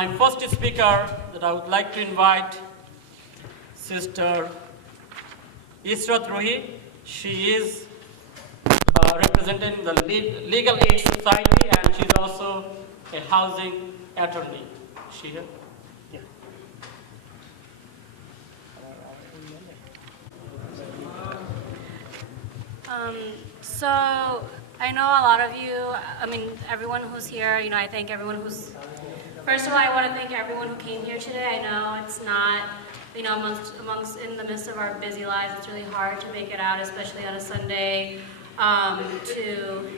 my first speaker that I would like to invite, Sister Ishrat. She is representing the Legal Aid Society, and she's also a housing attorney. Is she here? Yeah. So I know a lot of you, everyone who's here, I thank everyone who's, first of all, I want to thank everyone who came here today. I know it's not, amongst in the midst of our busy lives, it's really hard to make it out, especially on a Sunday, to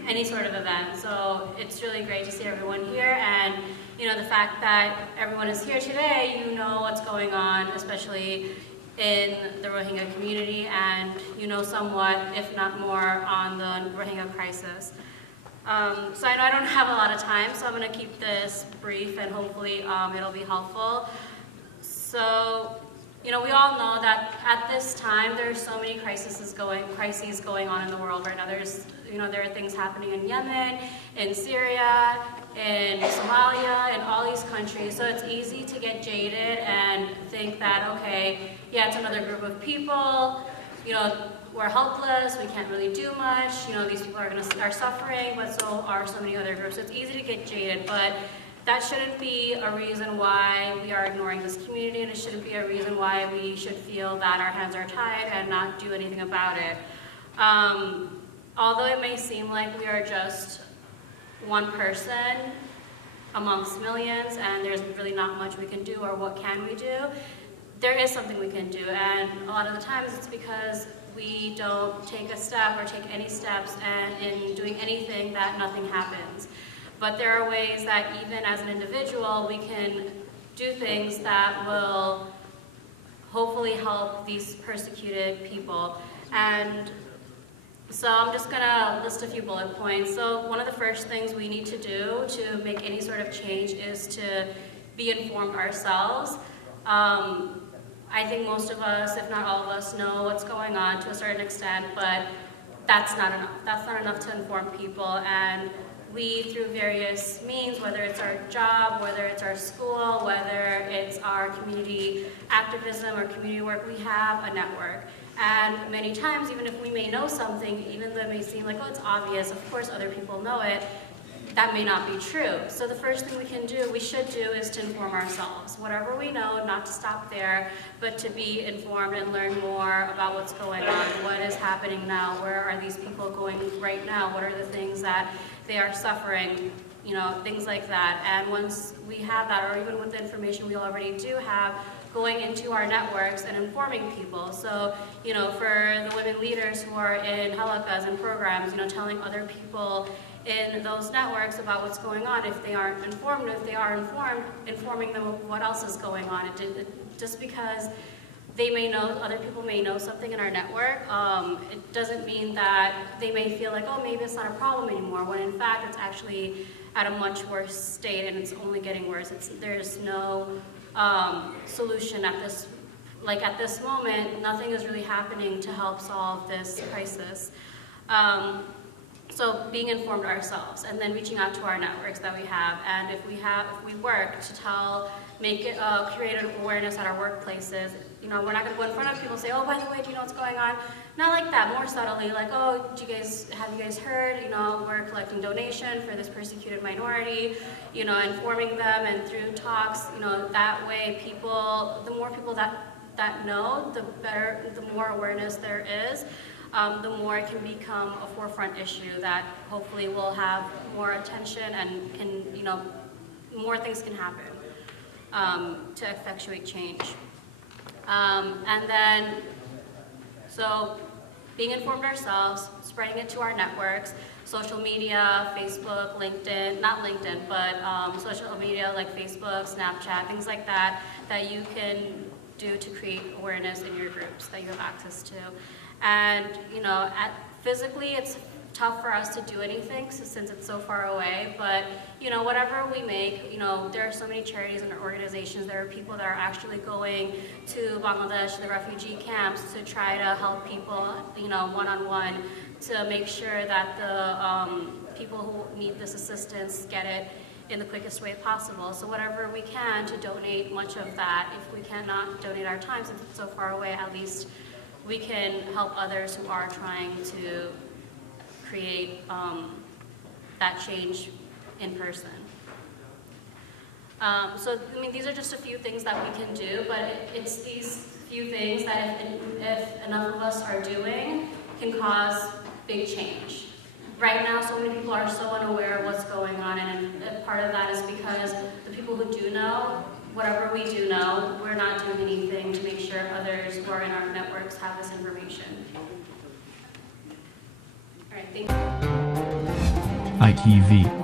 any sort of event. So it's really great to see everyone here, and the fact that everyone is here today, what's going on, especially in the Rohingya community, and somewhat, if not more, on the Rohingya crisis. So I know I don't have a lot of time, so I'm going to keep this brief, and hopefully it'll be helpful. So, we all know that at this time there are so many crises going on in the world right now. There are things happening in Yemen, in Syria, in Somalia, in all these countries. So it's easy to get jaded and think that, okay, yeah, it's another group of people, we're helpless, we can't really do much, these people are suffering, but so are so many other groups. So it's easy to get jaded, but that shouldn't be a reason why we are ignoring this community, and it shouldn't be a reason why we should feel that our hands are tied and not do anything about it. Although it may seem like we are just one person amongst millions and there's really not much we can do, or what can we do, there is something we can do, and a lot of the times it's because we don't take a step or take any steps in doing anything that nothing happens. But there are ways that even as an individual we can do things that will hopefully help these persecuted people. And so I'm just going to list a few bullet points. So one of the first things we need to do to make any sort of change is to be informed ourselves. I think most of us, if not all of us, know what's going on to a certain extent, but that's not enough. That's not enough to inform people, and we, through various means, whether it's our job, whether it's our school, whether it's our community activism or community work, we have a network. And many times, even if we may know something, even though it may seem like, oh, it's obvious, of course other people know it, that may not be true. So the first thing we should do is to inform ourselves. Whatever we know, not to stop there, but to be informed and learn more about what's going on, what is happening now, where are these people going right now, what are the things that they are suffering, things like that. And once we have that, or even with the information we already do have, going into our networks and informing people. So, for the women leaders who are in halakas and programs, telling other people in those networks about what's going on. If they aren't informed, if they are informed, informing them of what else is going on. Just because they may know, other people may know something in our network, it doesn't mean that they may feel like, oh, maybe it's not a problem anymore, when in fact it's actually at a much worse state and it's only getting worse. There's no solution at this moment. Nothing is really happening to help solve this crisis. So being informed ourselves, and then reaching out to our networks that we have, and if we work to create an awareness at our workplaces. We're not going to go in front of people and say, oh, by the way, do you know what's going on? Not like that, more subtly, like, oh, have you guys heard, we're collecting donation for this persecuted minority, informing them, and through talks, that way the more people that know, the better, the more awareness there is. The more it can become a forefront issue that hopefully will have more attention and can, more things can happen to effectuate change. And then, so being informed ourselves, spreading it to our networks, social media, Facebook, LinkedIn, not LinkedIn, but social media like Facebook, Snapchat, things like that, that you can do to create awareness in your groups that you have access to. And, physically it's tough for us to do anything since it's so far away, but, whatever we make, there are so many charities and organizations, there are people that are actually going to Bangladesh, the refugee camps, to try to help people, one-on-one, to make sure that the people who need this assistance get it in the quickest way possible. So whatever we can to donate much of that, if we cannot donate our time since it's so far away, at least we can help others who are trying to create that change in person. So, I mean, these are just a few things that we can do, but it's these few things that if enough of us are doing can cause big change. Right now, so many people are so unaware of what's going on, and part of that is because the people who do know, whatever we do know, we're not doing anything to make sure others who are in our networks have this information. All right, thank you. ITV.